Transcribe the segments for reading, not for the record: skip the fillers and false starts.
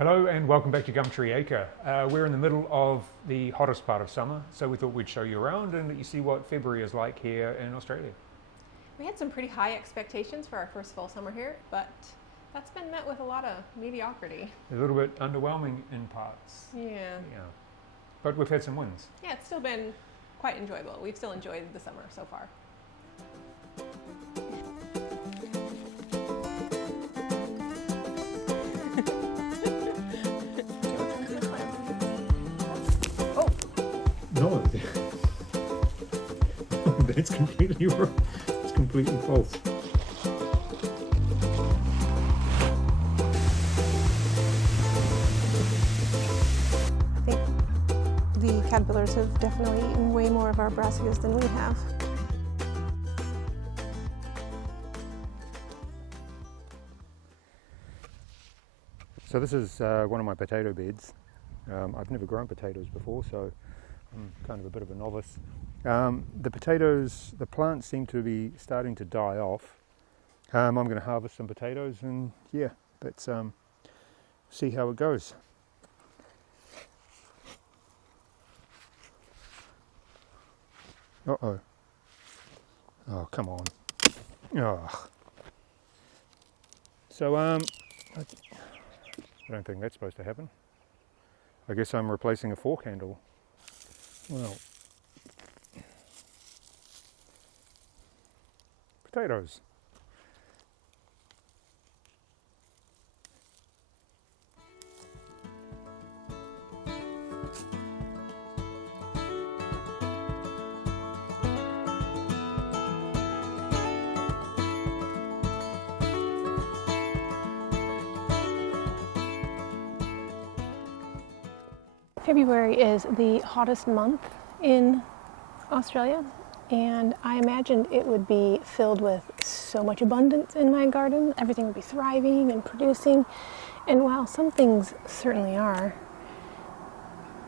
Hello and welcome back to Gum Tree Acre. We're in the middle of the hottest part of summer, so we thought we'd show you around and let you see what February is like here in Australia. We had some pretty high expectations for our first full summer here, but that's been met with a lot of mediocrity. A little bit underwhelming in parts. Yeah. But we've had some wins. Yeah, it's still been quite enjoyable. We've still enjoyed the summer so far. No, that's completely wrong. It's completely false. I think the caterpillars have definitely eaten way more of our brassicas than we have. So this is one of my potato beds. I've never grown potatoes before, so I'm kind of a bit of a novice. The potatoes, the plants seem to be starting to die off. I'm going to harvest some potatoes and yeah, let's see how it goes. Uh-oh. Oh, come on. Oh. So, I don't think that's supposed to happen. I guess I'm replacing a fork handle. Well, potatoes. February is the hottest month in Australia, and I imagined it would be filled with so much abundance in my garden. Everything would be thriving and producing, and while some things certainly are,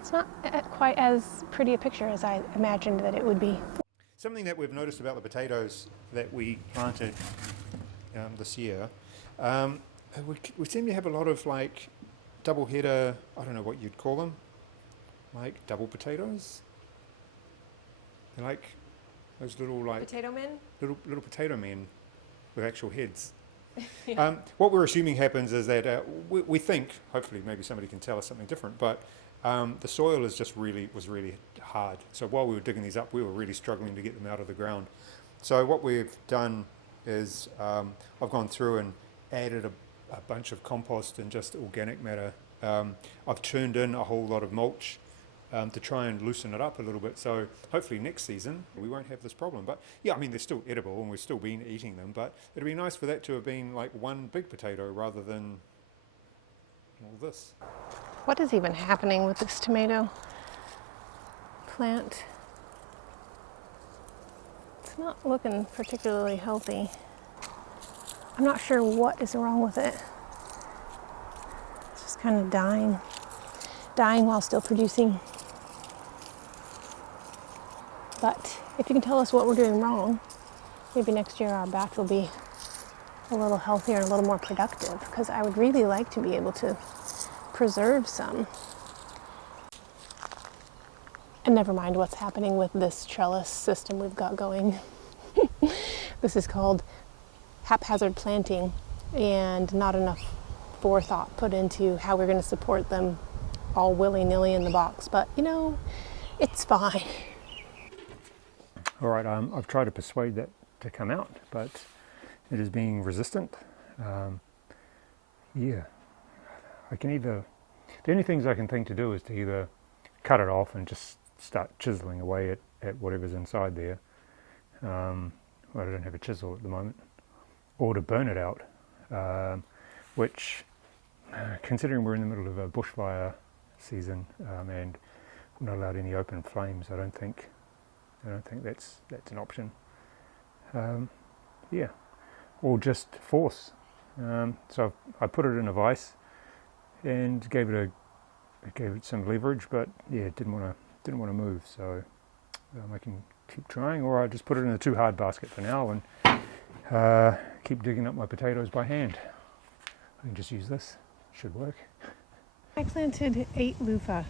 it's not quite as pretty a picture as I imagined that it would be. Something that we've noticed about the potatoes that we planted this year, we seem to have a lot of like double header, I don't know what you'd call them, like double potatoes. They're like those little like Potato men? little potato men with actual heads. Yeah. What we're assuming happens is that we think, hopefully maybe somebody can tell us something different, but the soil is just was really hard. So while we were digging these up, we were really struggling to get them out of the ground. So what we've done is I've gone through and added a bunch of compost and just organic matter. I've turned in a whole lot of mulch to try and loosen it up a little bit, so hopefully next season we won't have this problem. But yeah, I mean, they're still edible and we've still been eating them, but it'd be nice for that to have been like one big potato rather than all this. What is even happening with this tomato plant? It's not looking particularly healthy. I'm not sure what is wrong with it. It's just kind of dying while still producing. But if you can tell us what we're doing wrong, maybe next year our batch will be a little healthier and a little more productive, because I would really like to be able to preserve some. And never mind what's happening with this trellis system we've got going. This is called haphazard planting, and not enough forethought put into how we're going to support them all willy-nilly in the box. But you know, it's fine. All right, I've tried to persuade that to come out, but it is being resistant. Yeah, I can either, the only things I can think to do is to either cut it off and just start chiseling away at whatever's inside there. Well, I don't have a chisel at the moment. Or to burn it out, which, considering we're in the middle of a bushfire season and we're not allowed any open flames, I don't think that's an option. Yeah, or just force. So I put it in a vise and gave it some leverage, but yeah, it didn't want to move. So I can keep trying, or I just put it in a too hard basket for now and keep digging up my potatoes by hand. I can just use this. Should work. I planted 8 luffa,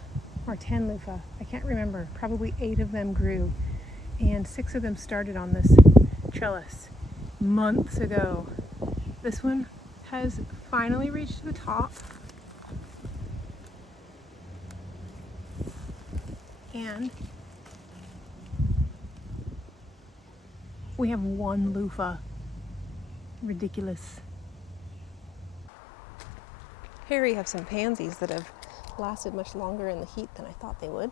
or 10 luffa, I can't remember. Probably 8 of them grew, and 6 of them started on this trellis months ago. This one has finally reached the top, and we have 1 luffa. Ridiculous. Here we have some pansies that have lasted much longer in the heat than I thought they would.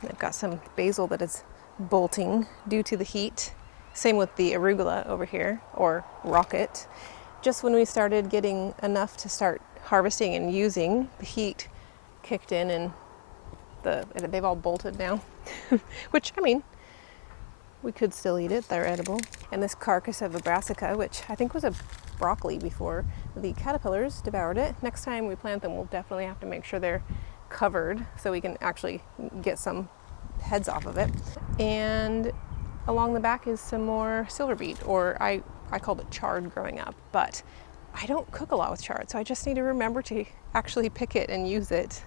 And I've got some basil that is bolting due to the heat. Same with the arugula over here, or rocket. Just when we started getting enough to start harvesting and using, the heat kicked in and they've all bolted now. Which, I mean, we could still eat it, they're edible. And this carcass of a brassica, which I think was a broccoli before, the caterpillars devoured it. Next time we plant them, we'll definitely have to make sure they're covered so we can actually get some heads off of it. And along the back is some more silver beet, or I called it chard growing up, but I don't cook a lot with chard, so I just need to remember to actually pick it and use it.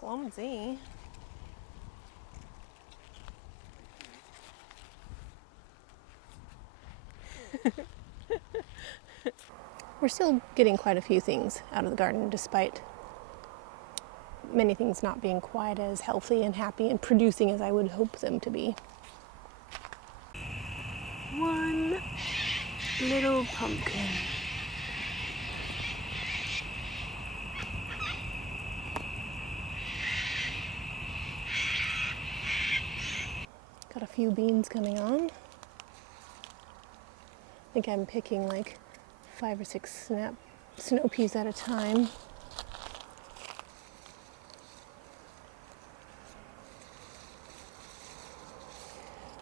Clumsy. We're still getting quite a few things out of the garden, despite many things not being quite as healthy and happy and producing as I would hope them to be. One little pumpkin. Got a few beans coming on. I think I'm picking like 5 or 6 snow peas at a time.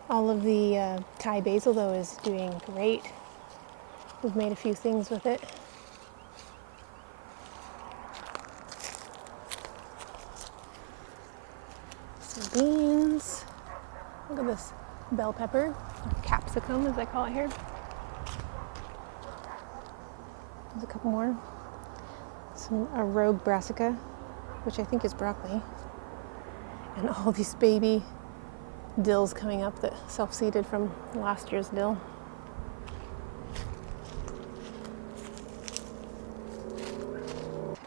All of the Thai basil though is doing great. We've made a few things with it. Some beans. Look at this bell pepper, capsicum as I call it here. There's a couple more. A rogue brassica, which I think is broccoli. And all these baby dills coming up that self-seeded from last year's dill.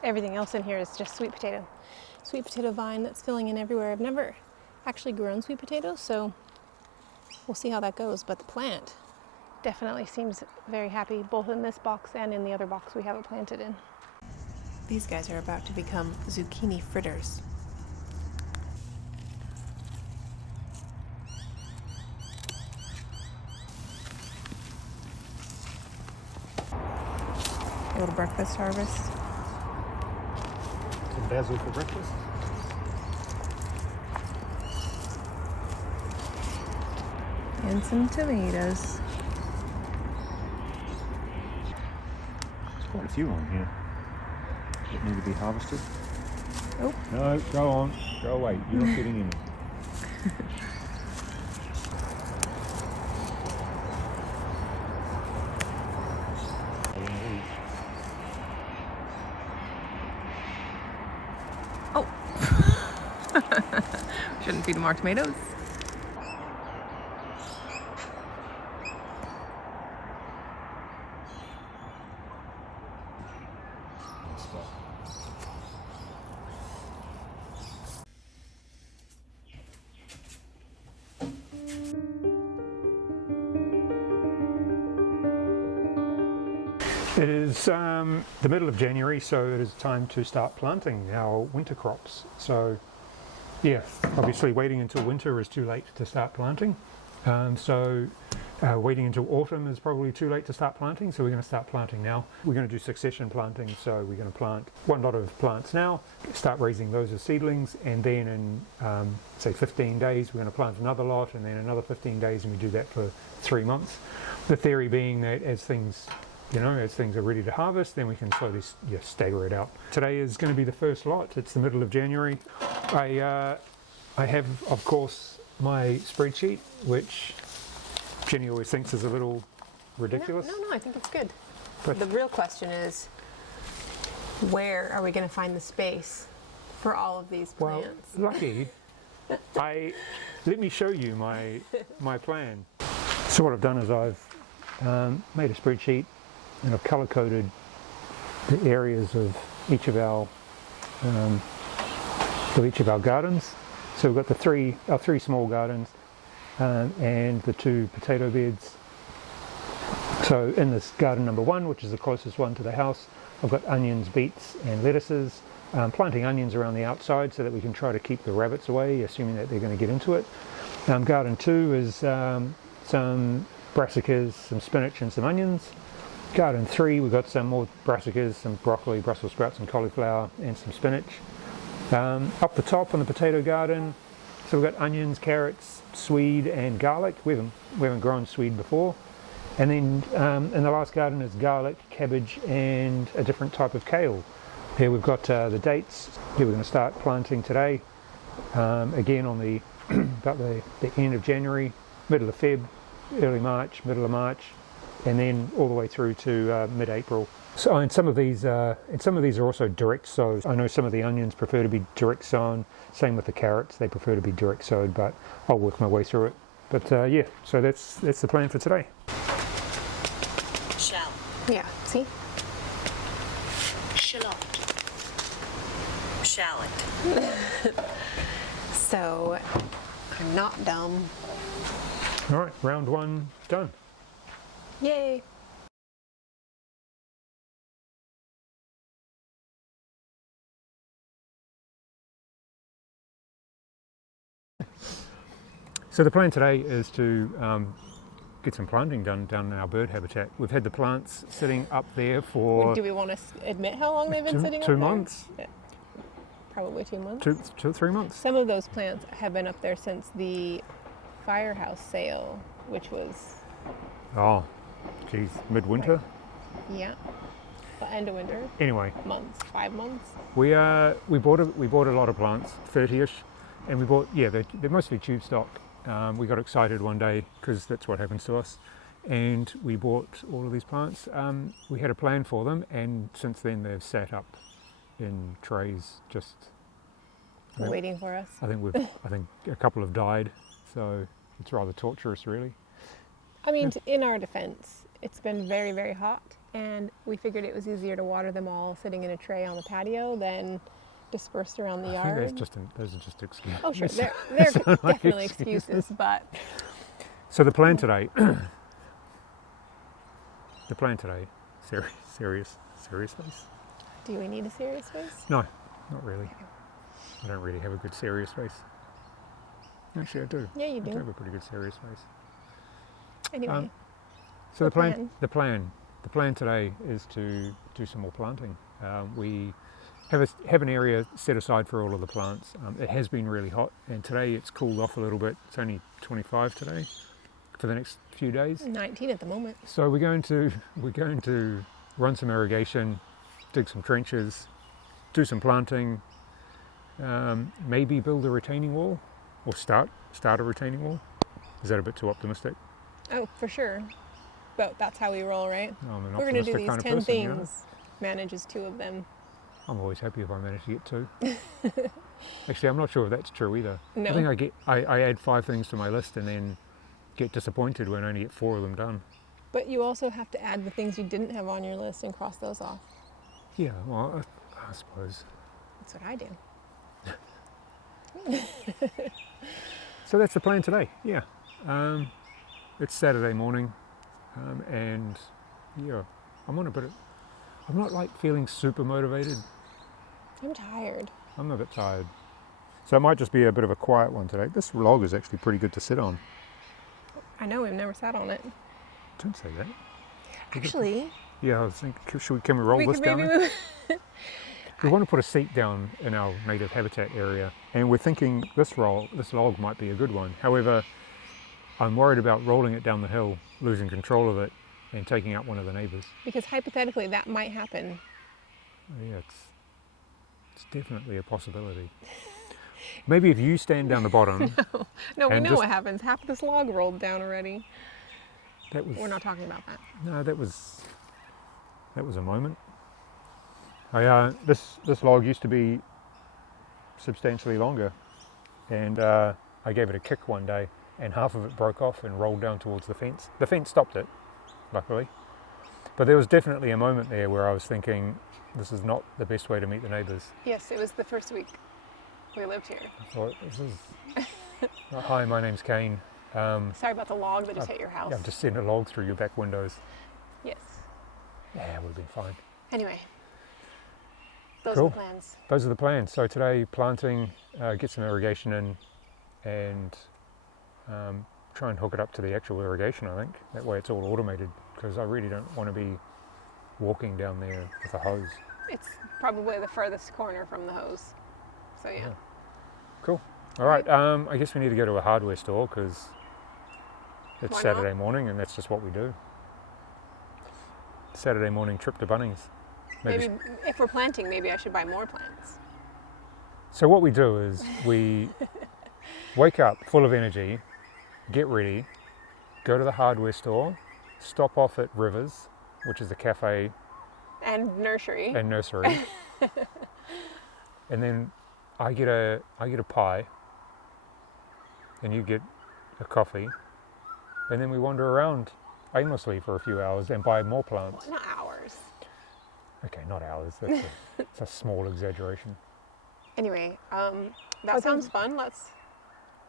Everything else in here is just sweet potato. Sweet potato vine that's filling in everywhere. I've never actually grown sweet potatoes, so we'll see how that goes. But the plant definitely seems very happy, both in this box and in the other box we have it planted in. These guys are about to become zucchini fritters. A little breakfast harvest. Some basil for breakfast. And some tomatoes. There's quite a few on here that need to be harvested. Oh. No, go on. Go away. You're not getting any. Oh. Shouldn't feed them more tomatoes. It is the middle of January, so it is time to start planting our winter crops. So yeah, obviously waiting until winter is too late to start planting. Waiting until autumn is probably too late to start planting, so we're going to start planting now. We're going to do succession planting, so we're going to plant one lot of plants now, start raising those as seedlings, and then in say 15 days we're going to plant another lot, and then another 15 days, and we do that for 3 months. The theory being that as things are ready to harvest, then we can slowly stagger it out. Today is going to be the first lot. It's the middle of January. I have, of course, my spreadsheet, which Jenny always thinks is a little ridiculous. No, I think it's good. But the real question is, where are we going to find the space for all of these plants? Well, lucky. Let me show you my plan. So what I've done is I've made a spreadsheet and I've color coded the areas of each of our gardens. So we've got our three small gardens and the 2 potato beds. So in this garden number 1, which is the closest one to the house, I've got onions, beets and lettuces. Planting onions around the outside so that we can try to keep the rabbits away, assuming that they're going to get into it. Garden 2 is some brassicas, some spinach and some onions. Garden 3, we've got some more brassicas, some broccoli, Brussels sprouts and cauliflower and some spinach. Up the top on the potato garden, so we've got onions, carrots, swede and garlic. We haven't grown swede before. And then in the last garden is garlic, cabbage and a different type of kale. Here we've got the dates. Here we're going to start planting today. Again on the about the end of January, middle of Feb, early March, middle of March, and then all the way through to mid-April. So, and some of these are also direct sows. I know some of the onions prefer to be direct sown. Same with the carrots; they prefer to be direct sowed. But I'll work my way through it. But yeah, so that's the plan for today. Shall. Yeah, see? Shallot. Shallot. So, I'm not dumb. All right, round 1 done. Yay! So the plan today is to get some planting done down in our bird habitat. We've had the plants sitting up there for... Do we want to admit how long they've been sitting up 2 there? months. Yeah. Probably 2 months. 2 or 3 months. Some of those plants have been up there since the firehouse sale, which was... Oh, geez, midwinter. Yeah. Well, end of winter. Anyway, 5 months. we bought a lot of plants, 30ish, and we bought they're mostly tube stock. We got excited one day because that's what happens to us, and we bought all of these plants. We had a plan for them, and since then they've sat up in trays just Waiting for us. I think a couple have died, so it's rather torturous, really. I mean, in our defense, it's been very, very hot, and we figured it was easier to water them all sitting in a tray on the patio than dispersed around the yard. I think those are just excuses. Oh, sure, they're definitely excuses, but... So the plan today, serious face? Do we need a serious face? No, not really. I don't really have a good serious face. Actually, I do. Yeah, you do. I have a pretty good serious face. Anyway, So the plan today is to do some more planting. We have an area set aside for all of the plants. It has been really hot, and today it's cooled off a little bit. It's only 25 today for the next few days. 19 at the moment. So we're going to run some irrigation, dig some trenches, do some planting, maybe build a retaining wall, or start a retaining wall. Is that a bit too optimistic? Oh, for sure. But that's how we roll, right? I'm an We're going to do optimistic these kind of 10 person, things, manages 2 of them. I'm always happy if I manage to get 2. Actually, I'm not sure if that's true either. No. I think I add 5 things to my list and then get disappointed when I only get 4 of them done. But you also have to add the things you didn't have on your list and cross those off. Yeah, well, I suppose. That's what I do. So that's the plan today, yeah. It's Saturday morning, and yeah, I'm not like feeling super motivated. I'm tired. I'm a bit tired. So it might just be a bit of a quiet one today. This log is actually pretty good to sit on. I know, we've never sat on it. Don't say that. Actually, Yeah, I was thinking, can we roll this down there? We want to put a seat down in our native habitat area, and we're thinking this log might be a good one. However, I'm worried about rolling it down the hill, losing control of it, and taking out one of the neighbours. Because hypothetically, that might happen. Yeah, it's definitely a possibility. Maybe if you stand down the bottom. No, we and know just- what happens. Half this log rolled down already. That was. We're not talking about that. No, that was a moment. This log used to be substantially longer, and I gave it a kick one day, and half of it broke off and rolled down towards the fence. The fence stopped it, luckily. But there was definitely a moment there where I was thinking, this is not the best way to meet the neighbours. Yes, it was the first week we lived here. I thought, this is... Hi, my name's Kaine. Sorry about the log that just hit your house. Yeah, I've just sent a log through your back windows. Yes. Yeah, it would have been fine. Anyway, those Cool. are the plans. Those are the plans. So today, planting, get some irrigation in, and try and hook it up to the actual irrigation, I think. That way it's all automated, because I really don't want to be walking down there with a hose. It's probably the furthest corner from the hose. So yeah. Cool. All right, I guess we need to go to a hardware store, because it's Why Saturday not? morning and that's just what we do. Saturday morning trip to Bunnings. Maybe if we're planting, maybe I should buy more plants. So what we do is we wake up full of energy, get ready, go to the hardware store, stop off at Rivers, which is the cafe And nursery. and nursery, and then I get a pie, and you get a coffee, and then we wander around aimlessly for a few hours and buy more plants. Not hours. Okay, not hours. That's a small exaggeration. Anyway, that sounds fun.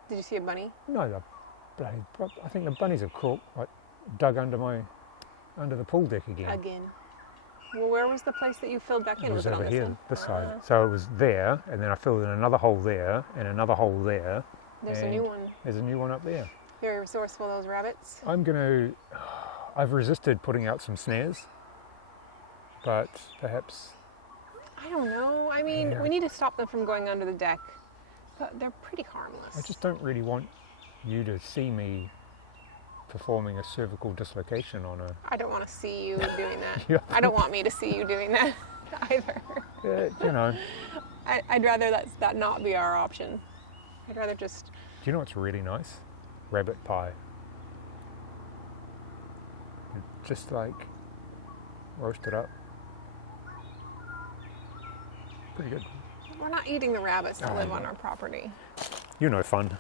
Did you see a bunny? No, I think the bunnies have caught, like, dug under the pool deck again. Again. Well, where was the place that you filled back in? It was it on over this here, one? this side. So it was there, and then I filled in another hole there, and another hole there. There's a and new one. There's a new one up there. Very resourceful, those rabbits. I've resisted putting out some snares, but perhaps, I don't know. I mean, Yeah. we need to stop them from going under the deck, but they're pretty harmless. I just don't really want you to see me performing a cervical dislocation on a... I don't want to see you doing that. Yeah. I don't want me to see you doing that either. you know, I'd rather that not be our option. I'd rather just... do you know what's really nice? Rabbit pie. Just like roast it up. Pretty good. We're not eating the rabbits that Oh, live I on know. our property. You know, fun.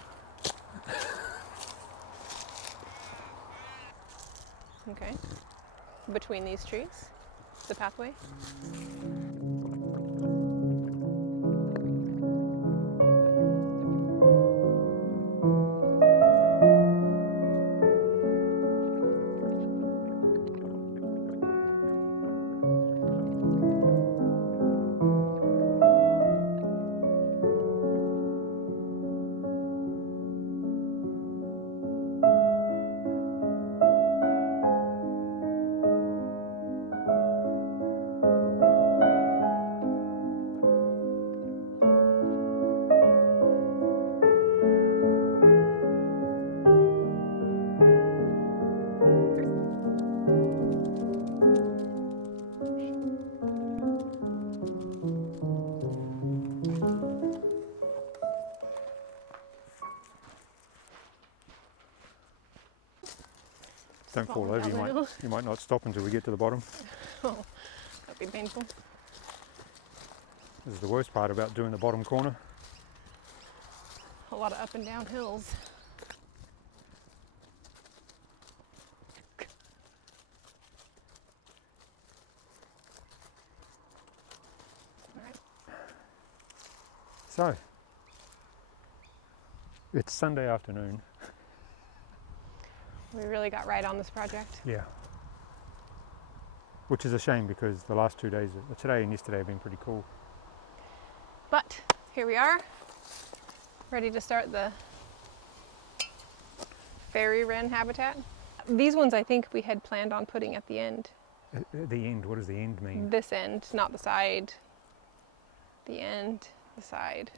Okay. Between these trees, the pathway. Don't fall Falling over. down the hill. You might not stop until we get to the bottom. Oh, that'd be painful. This is the worst part about doing the bottom corner. A lot of up and down hills. All right. So, it's Sunday afternoon. We really got right on this project. Yeah. Which is a shame, because the last 2 days, today and yesterday, have been pretty cool. But here we are, ready to start the fairy wren habitat. These ones I think we had planned on putting at the end. The end, what does the end mean? This end, not the side. The end, the side.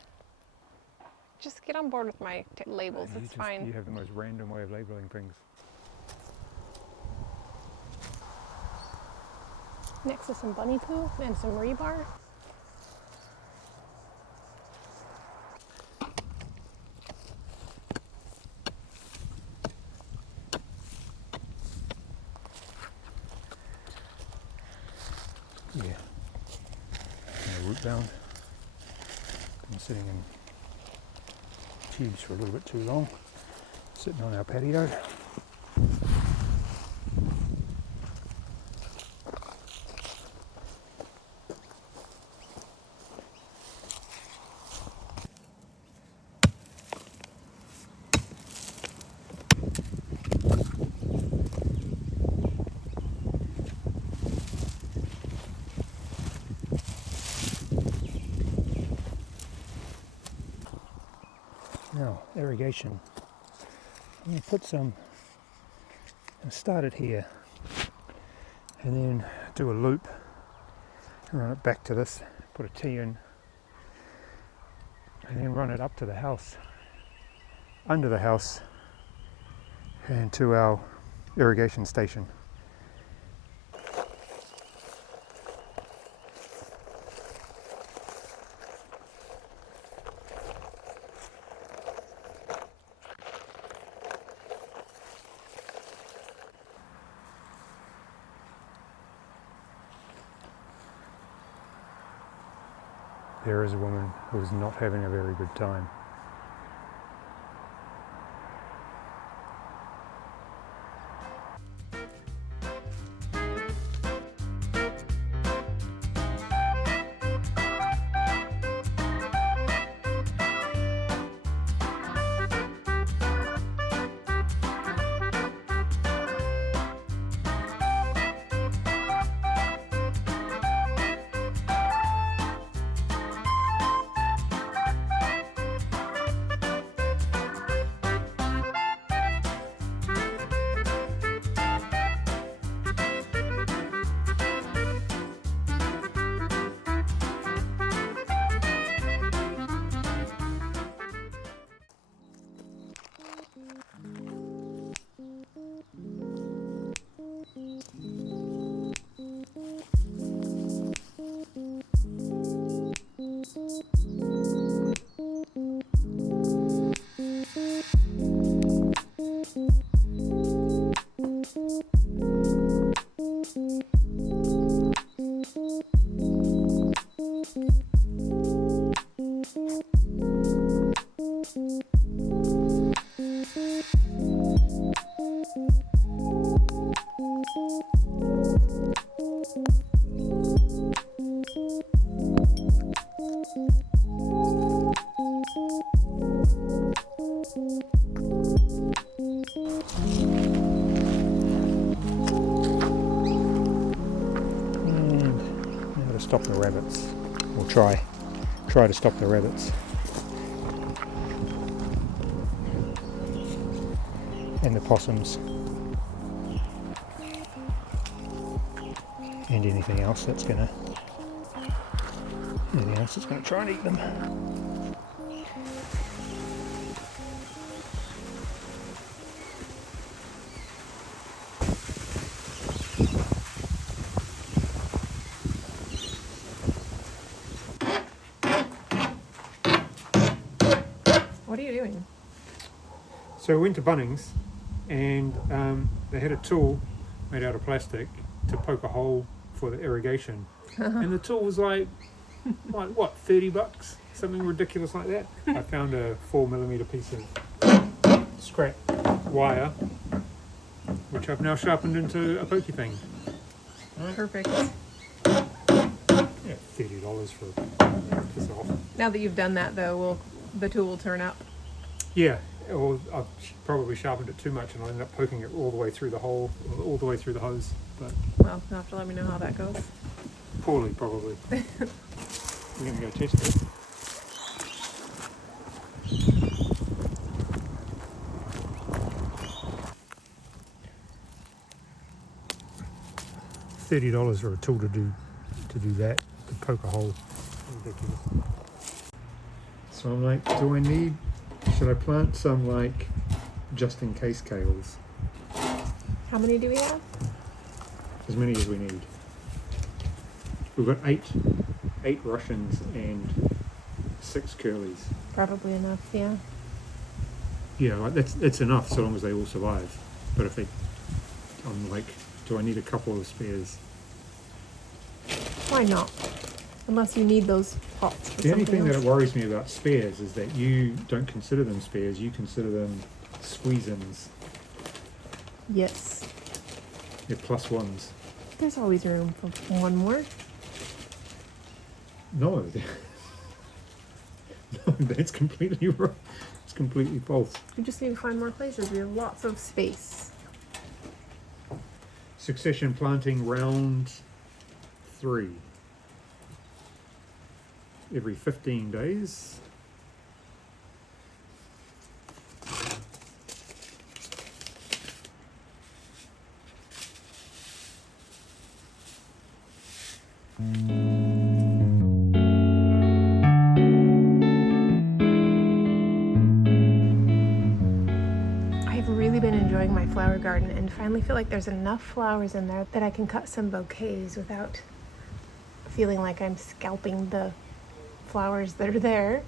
Just get on board with my labels. It's fine. You have the most random way of labeling things. Next to some bunny poo and some rebar. Yeah, root bound. Been sitting in tubes for a little bit too long, sitting on our patio. Now, irrigation. I'm going to put some, and start it here, and then do a loop, and run it back to this, put a T in, and then run it up to the house, under the house, and to our irrigation station. There is a woman who is not having a very good time. And now to stop the rabbits, or try to stop the rabbits. And the possums. And anything else that's gonna try and eat them. What are you doing? So we went to Bunnings, and they had a tool made out of plastic to poke a hole for the irrigation, and the tool was like what, $30, something ridiculous like that. I found a 4mm piece of scrap wire, which I've now sharpened into a pokey thing. Perfect. Yeah, $30 for this off. Now that you've done that, though, the tool will turn up. Yeah, or I've probably sharpened it too much, and I ended up poking it all the way through the hole, all the way through the hose. But Well, you'll have to let me know how that goes. poorly, probably. We're going to go test it. $30 for a tool to do that, to poke a hole. Ridiculous. So I'm like, do I need Should I plant some like just in case kales? How many do we have? As many as we need. We've got eight Russians and 6 curlies. Probably enough, yeah. Yeah, like that's enough so long as they all survive. But if they, I'm like, do I need a couple of spares? Why not? Unless you need those pots for The only something thing else. that worries me about spares is that you don't consider them spares, you consider them squeeze-ins. Yes. They're plus ones. There's always room for one more. No, no, that's completely wrong. It's completely false. We just need to find more places. We have lots of space. Succession planting round 3. Every 15 days. I've really been enjoying my flower garden and finally feel like there's enough flowers in there that I can cut some bouquets without feeling like I'm scalping the flowers that are there.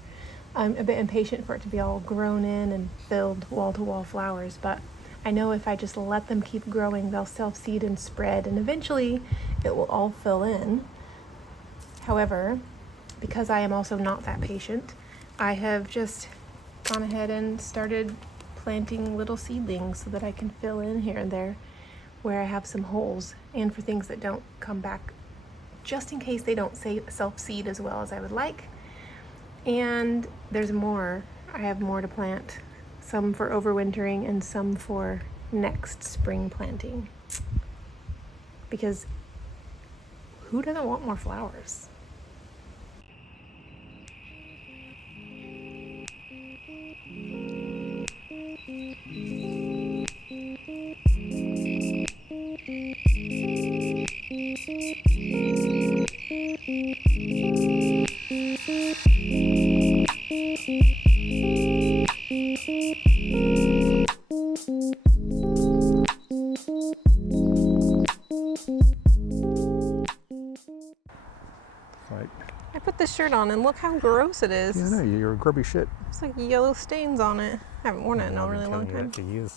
I'm a bit impatient for it to be all grown in and filled wall-to-wall flowers, but I know if I just let them keep growing, they'll self-seed and spread, and eventually it will all fill in. However, because I am also not that patient, I have just gone ahead and started planting little seedlings so that I can fill in here and there where I have some holes, and for things that don't come back, just in case they don't self-seed as well as I would like. And there's more. I have more to plant, some for overwintering and some for next spring planting. Because who doesn't want more flowers? Like, I put this shirt on and look how gross it is. yeah, no, you're a grubby shit. It's like yellow stains on it. I haven't worn it in a really long time. For years.